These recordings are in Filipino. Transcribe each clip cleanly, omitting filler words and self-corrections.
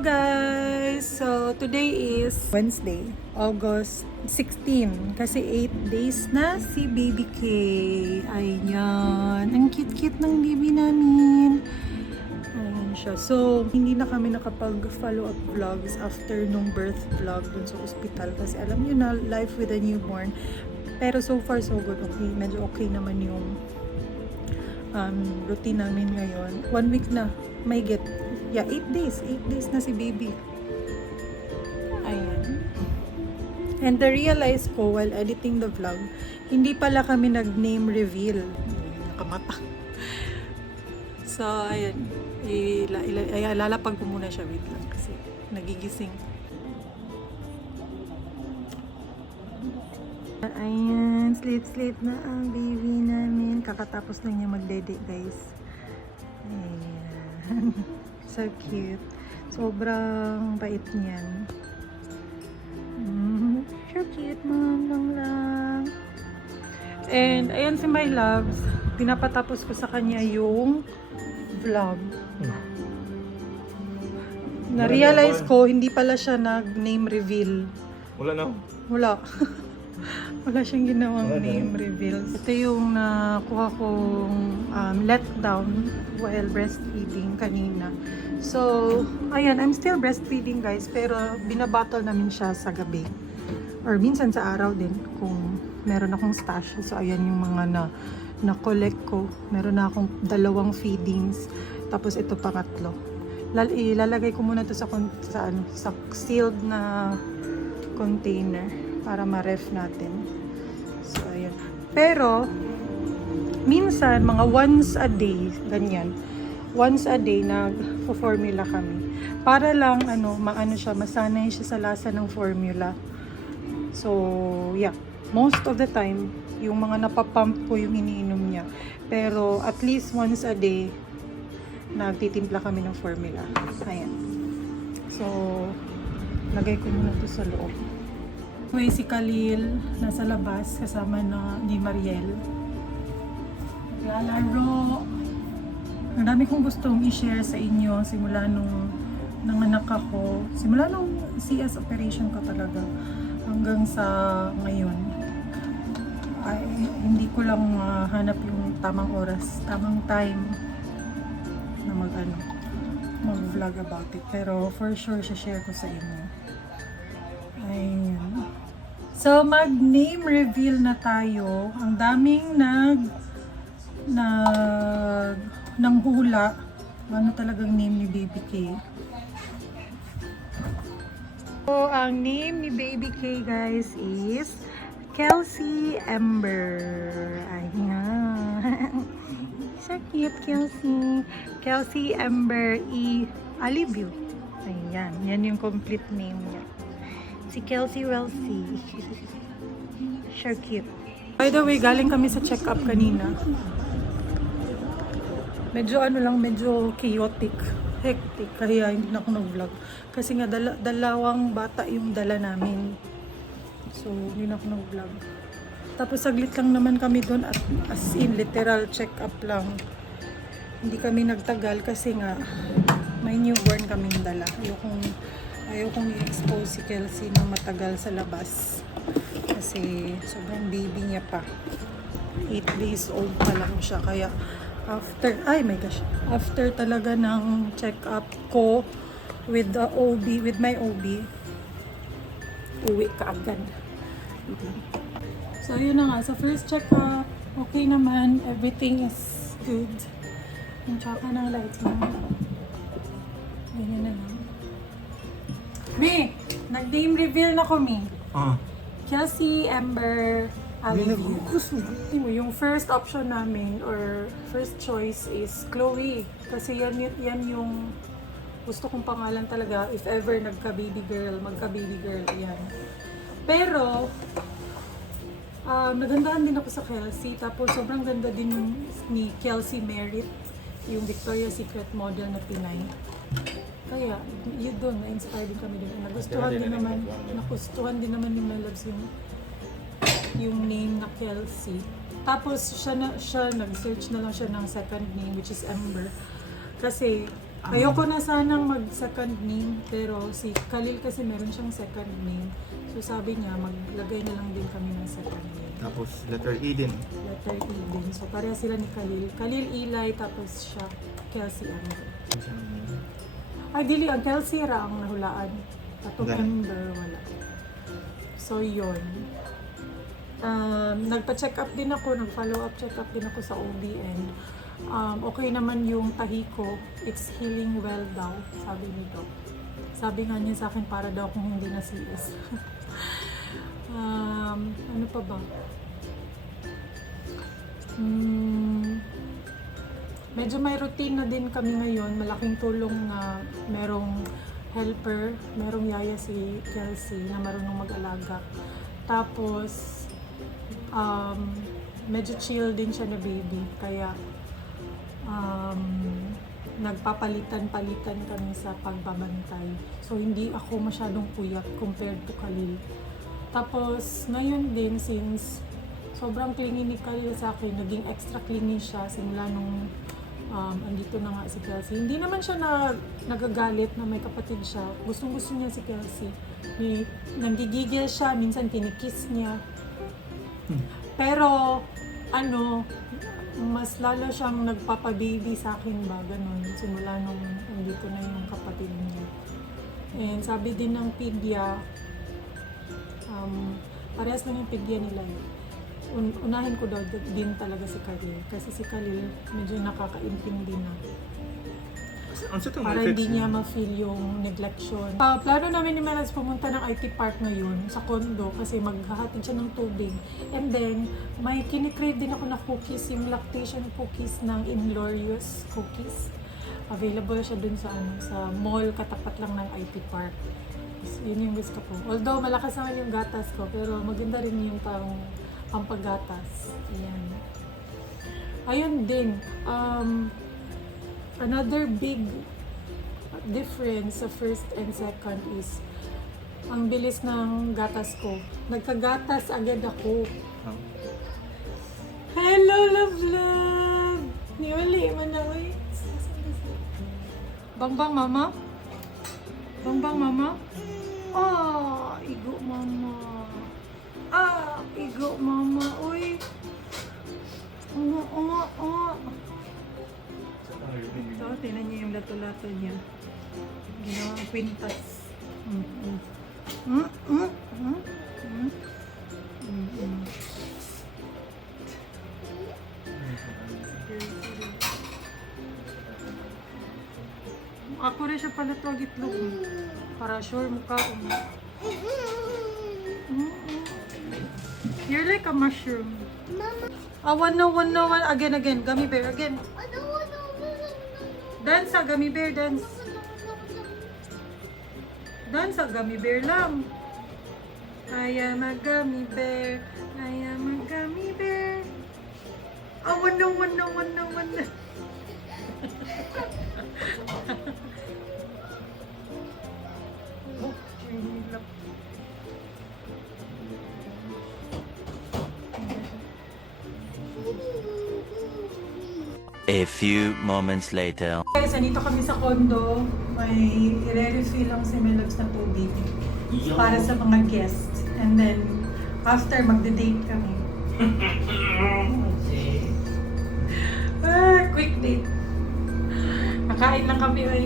guys! So today is Wednesday, August 16 kasi 8 days na si Baby K. Ayan, ang cute-cute ng baby namin. Ayan siya. So hindi na kami nakapag-follow up vlogs after nung birth vlog dun sa ospital kasi alam niyo na, life with a newborn. Pero so far so good. Okay, medyo okay naman yung routine namin ngayon. 1 week na, may get. Yeah, 8 days. 8 days na si baby. Ayan. And na-realize ko while editing the vlog, hindi pala kami nag-name reveal. Nakamata. So, ayan. Ilalapag ko muna siya. Wait lang kasi nagigising. Ayan. Sleep na ang baby namin. Kakatapos lang niya magdede, guys. Ayan. So cute. Sobrang bait niyan. So cute, mom lang. And ayan si my loves. Pinapatapos ko sa kanya yung vlog. Na-realize ko, hindi pala siya nag-name reveal. Wala na. Wala. Wala siyang ginawang name reveal. Ito yung nakuha kong letdown while breastfeeding kanina. So, ayan, I'm still breastfeeding guys, pero binabattle namin siya sa gabi. Or minsan sa araw din kung meron akong stash. So, ayan yung mga na-collect ko. Meron na akong 2 feedings. Tapos ito pangatlo. Ilalagay ko muna to sa sealed na container para ma-ref natin. So, ayan. Pero, minsan, mga once a day, ganyan. Once a day, nag-formula kami. Para lang, maano siya, masanay siya sa lasa ng formula. So, yeah. Most of the time, yung mga napapump ko yung iniinom niya. Pero, at least once a day, nagtitimpla kami ng formula. Ayan. So, lagay ko muna to sa loob. May si Khalil nasa labas kasama ni Mariel. Lalaro. Ang dami kong gustong i-share sa inyo simula nung nanganak ako. Simula nung CS operation ko talaga hanggang sa ngayon. Ay, hindi ko lang hanap yung tamang oras, tamang time na mag-vlog about it. Pero for sure, share ko sa inyo. Ayun. So, mag-name reveal na tayo. Ang daming nanghula. Ano talagang name ni Baby K? So, ang name ni Baby K, guys, is Kelsey Ember. Ayan. So cute, Kelsey. Kelsey Ember E. Alivio. Ayan. Yan yung complete name niya. Si Kelsey Welcy. So cute. By the way, galing kami sa check-up kanina. Medyo medyo chaotic. Hectic. Kaya hindi na ako nag-vlog. Kasi nga dalawang bata yung dala namin. So, hindi na ako nag-vlog. Tapos saglit lang naman kami doon at as in literal check-up lang. Hindi kami nagtagal kasi nga may newborn kaming dala. Ayaw kong i-expose si Kelsey ng matagal sa labas. Kasi sobrang baby niya pa. 8 days old pa lang siya. Kaya after talaga ng check-up ko with my OB, uwi ka agad. So yun na nga. Sa first check-up, okay naman. Everything is good. Yung tsaka ng lights mo. Ganyan na lang. Mi! Nag-name reveal na ko, Mi. Kelsey Ember Alivio. Yung first option namin or first choice is Chloe. Kasi yan yung gusto kong pangalan talaga. If ever magka-baby girl, yan. Pero, nagandahan din ako sa Kelsey. Tapos sobrang ganda din yung ni Kelsey Merritt, yung Victoria's Secret model na Pinay. Kaya, yun doon, na-inspire din kami din. Nagustuhan din naman ni my loves yung name na Kelsey. Tapos, siya nag-search na lang siya ng second name, which is Ember. Kasi, Ayoko na sanang mag-second name, pero si Khalil kasi meron siyang second name. So sabi niya, maglagay na lang din kami ng second name. Tapos letter E din. Letter E din. So pareha sila ni Khalil. Khalil Eli, tapos siya, Kelsey Amber. Ay, dili, ang Kelsey ra ang nahulaan. Atong Wala. Amber, wala. So yun. Nagpa-check up din ako, nag-follow up check up din ako sa OB and okay naman yung tahi ko. It's healing well daw, sabi nito. Sabi nga niya sa akin para daw kung hindi na CS. Ano pa ba? Medyo may routine na din kami ngayon. Malaking tulong na merong helper, merong yaya si Kelsey na marunong mag-alaga. Tapos, medyo chill din siya na baby. Kaya, nagpapalitan-palitan kami sa pagbabantay. So, hindi ako masyadong puyat compared to Khalil. Tapos, ngayon din, since sobrang clingy ni Khalil sa akin, naging extra clingy siya simula nung andito na nga si Kelsey. Hindi naman siya nagagalit na may kapatid siya. Gustong-gusto niya si Kelsey. Nanggigigil siya, minsan tinikiss niya. Pero, mas lalo siyang nagpapababy sa akin ba, ganun. Simula nung andito na yung kapatid niya. And sabi din ng pedya, parehas lang yung pedya nila yun. Unahin ko daw din talaga si Khalil. Kasi si Khalil medyo nakakaintindi na. Para hindi niya ma-feel yung neglection. Plano namin ni Melas pumunta ng IT Park ngayon sa condo kasi maghahatid siya ng tubig. And then, may kinikrave din ako na cookies, yung lactation cookies ng Inglorious Cookies. Available siya dun sa mall katapat lang ng IT Park. So, yun yung gusto ko. Although malakas naman yung gatas ko, pero maganda rin yung pampagatas. Ayan. Ayun din. Another big difference sa first and second is ang bilis ng gatas ko. Nagkagatas agad ako. Hello, love! Niuli man na, uy. Bangbang mama? Bangbang mama? Igo mama. Igo mama, uy. Ito, tinan niyo yung lato-lato niya. Ginawang kwintas. Ako rin siya pala ito itlog. Para sure mukha ko. You're like a mushroom. One. Again. Gummy bear, again. Dance sa gummy bear, dance. Dance sa gummy bear lang. I am a gummy bear. I am a gummy bear. One. A few moments later. Guys, nandito kami sa condo. May i-refill lang si Melox na tubig para sa mga guests. And then, after, magde-date kami. Quick date. Nakain lang kami, ay.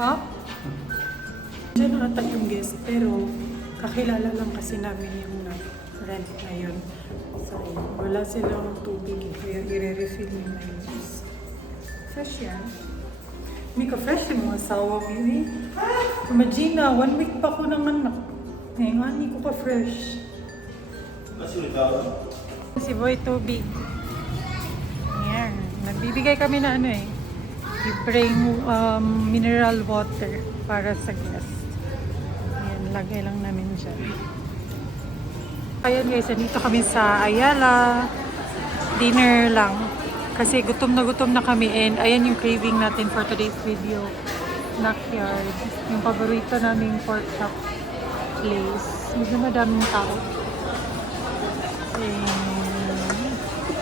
Ha? Diyan na ata yung guest, pero kakilala lang kasi namin yung rent na yun. So, wala silang tubig, kaya i-refill nila yun. Fresh yan. Hindi ka fresh yung mga asawa mo eh. Imagine na, 1 week pa ko ng anak. Eh, nga, hindi ko pa fresh. Si Boy tubig. Ayan. Nagbibigay kami na libreng mineral water para sa guest. Ayan, lagay lang namin dyan. Ayan guys, dito kami sa Ayala. Dinner lang. Kasi gutom na kami and ayan yung craving natin for today's video. Backyard. Yung paborito naming pork chop place. Medyo madaming tao.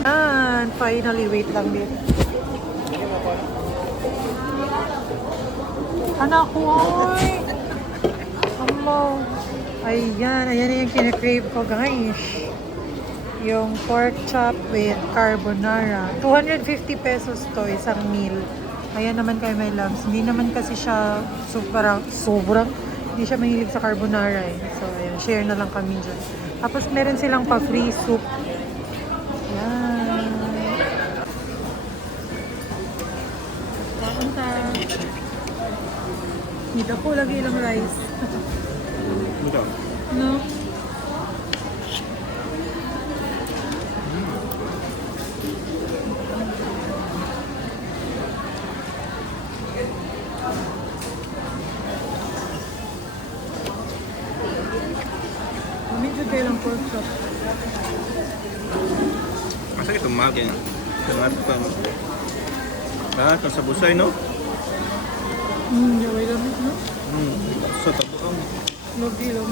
And And finally, wait lang din. Anak ko, ay! Hello. Ayan yung kine-crave ko, guys. Yung pork chop with carbonara. 250 pesos to, isang meal. Ayan naman kayo, my loves. Hindi naman kasi siya sobrang, hindi siya mahilig sa carbonara eh. So, ayan, share na lang kami dyan. Tapos, meron silang pa-free soup. Ayan. Papunta. Nida ko lagi ilang rice. No? Medyo kayo lang pork chop. Masa ito mahal kaya? Sangat pang lahat ng sa busay, no? Yaway lamig, no? So, tapos Lagi lang.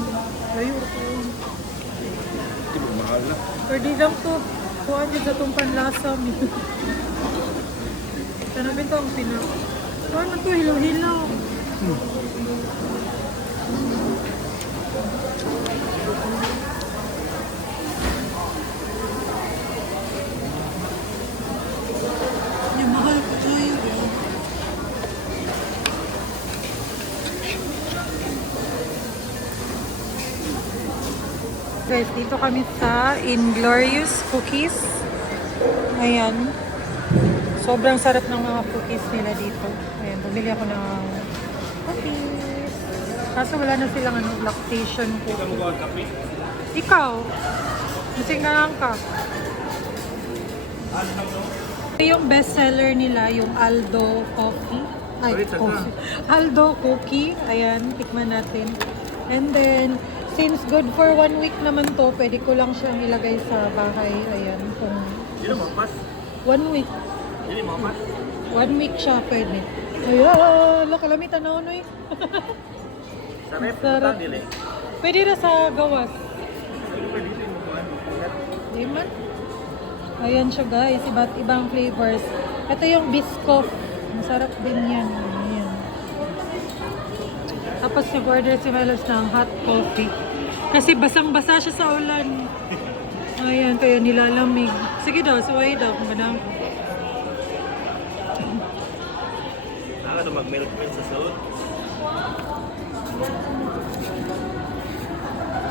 Layo ko. di ba mahal na? Pwede lang to. Kuha dyan sa itong panlasam. Tanapin to ang pina. Ano to? Hilaw-hilaw. Yung mahal ko tayo. Guys, dito kami sa Inglorious Cookies. Ayan. Sobrang sarap ng mga cookies nila dito. Ayan, bumili ako ng cookies. Kaso wala na silang lactation cookie. Ikaw? Masing na lang ka. Ito yung bestseller nila, yung Aldo Coffee. Ay, coffee. Aldo Cookie. Ayan, tikman natin. And then, since good for 1 week naman to, pwede ko lang siyang ilagay sa bahay. Ayan, kung... Hindi mo pas? 1 week. Hindi mo pas? 1 week siya pwede. Ayan, kalamitan na ano eh. Sarap, Sarap. dili. Pwede na sa gawas. Di man. Ayan siya guys, iba't ibang flavors. Ito yung Biscoff. Masarap din yan. Ayan. Tapos nag-order si Melos ng hot coffee. Kasi basang-basa siya sa ulan. Ayan, kaya nilalamig. Sige daw, suway daw kung ganang. Nakaka na mag-milk mint sa salot.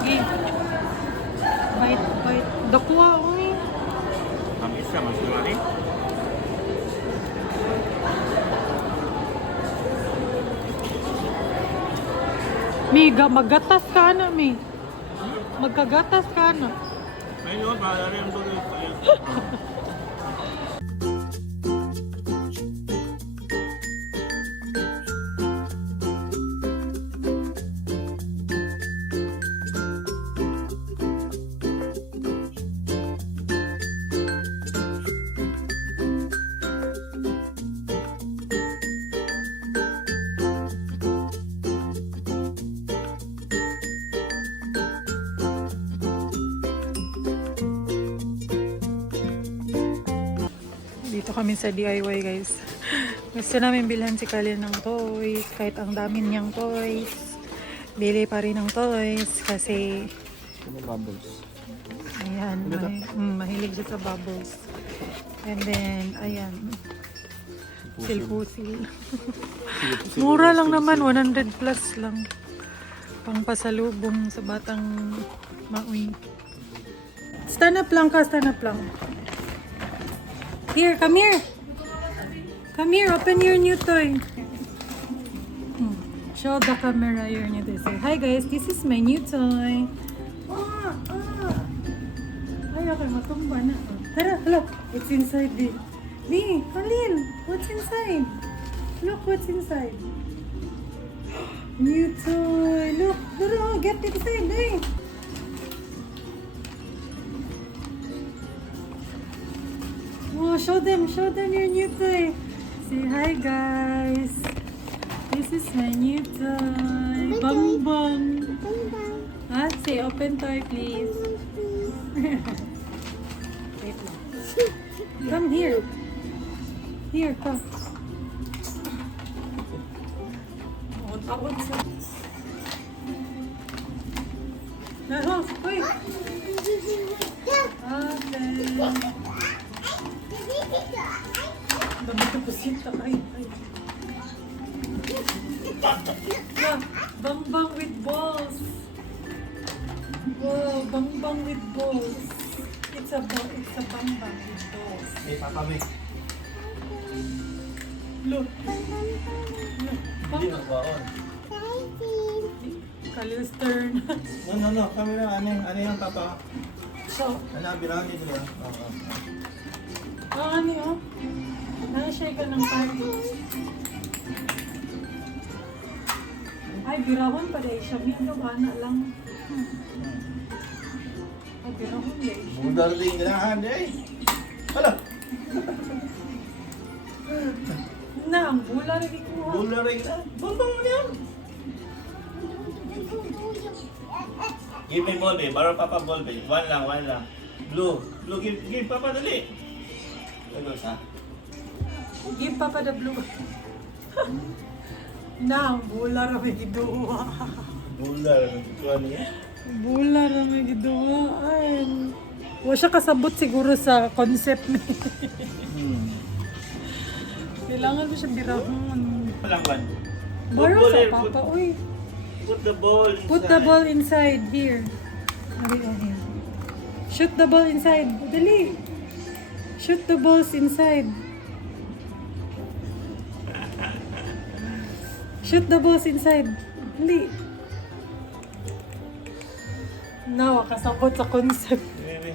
Okay. Bite. Dakwa ako eh. Ang isa, mas lumari. Miga, maggatas ka na, Mi. Magkagatas ka na. Ayun, para rin ito. Dito kami sa DIY guys. Gusto namin bilhan si Kalin ng toys. Kahit ang dami niyang toys. Bili pa rin ng toys. Kasi Ano bubbles? ayan, mahilig siya sa bubbles. And then, ayan. Silpusil. Mura lang naman, 100 plus lang. Pangpasalubong sa batang mauwi. Stand up lang ka, stand up lang. Here, come here. Come here, open your new toy. Show the camera your new toy. Say, hi guys, this is my new toy. Ay, okay, matumba na. Tara, look, what's inside this? Me, Colin, what's inside? Look what's inside. New toy. Look, get inside, eh. Oh, show them your new toy. Say hi guys. This is my new toy. Bang bang. Say open toy please. Wait lang. Come here. Here, come. Oh, tawag sa... Ah, uy! Ate! Dami ka pusita. Ay. Yeah, bangbang with balls. Wow, bangbang with balls. It's a bangbang with balls. Eh, Papa May. Look. Hindi na kuwaon. Kali's turn. No. Kami na, ano yung Papa? So, Ano ang bilangin nila? Oo. ano yun? Nasa-share ka ng party. Ay, birahon pa dahil siya. Mino, ana lang. Ay, birahon dahil siya. Budar din ganahan eh. Hala! Na, ang bula na gikuha. Bular rin na. Bumbang mo niyan. Give me ball, babe. Baro Papa ball, babe. One lang. Blue, give Papa dali. Ito sa. Give Papa the blue. Na, ang bula na may giduwa. Bular. Kuha niya. Bula na may giduwa. Ay. Wa siya kasabot siguro sa concept ni. Kailangan mo siya birahon. Walang one. Baro sa Papa, uy. Put the ball inside. Put the ball inside here. Okay. Shoot the ball inside. Dali. Shoot the balls inside. Shoot the balls inside. Dali. Nawa kasabot sa concept. Baby.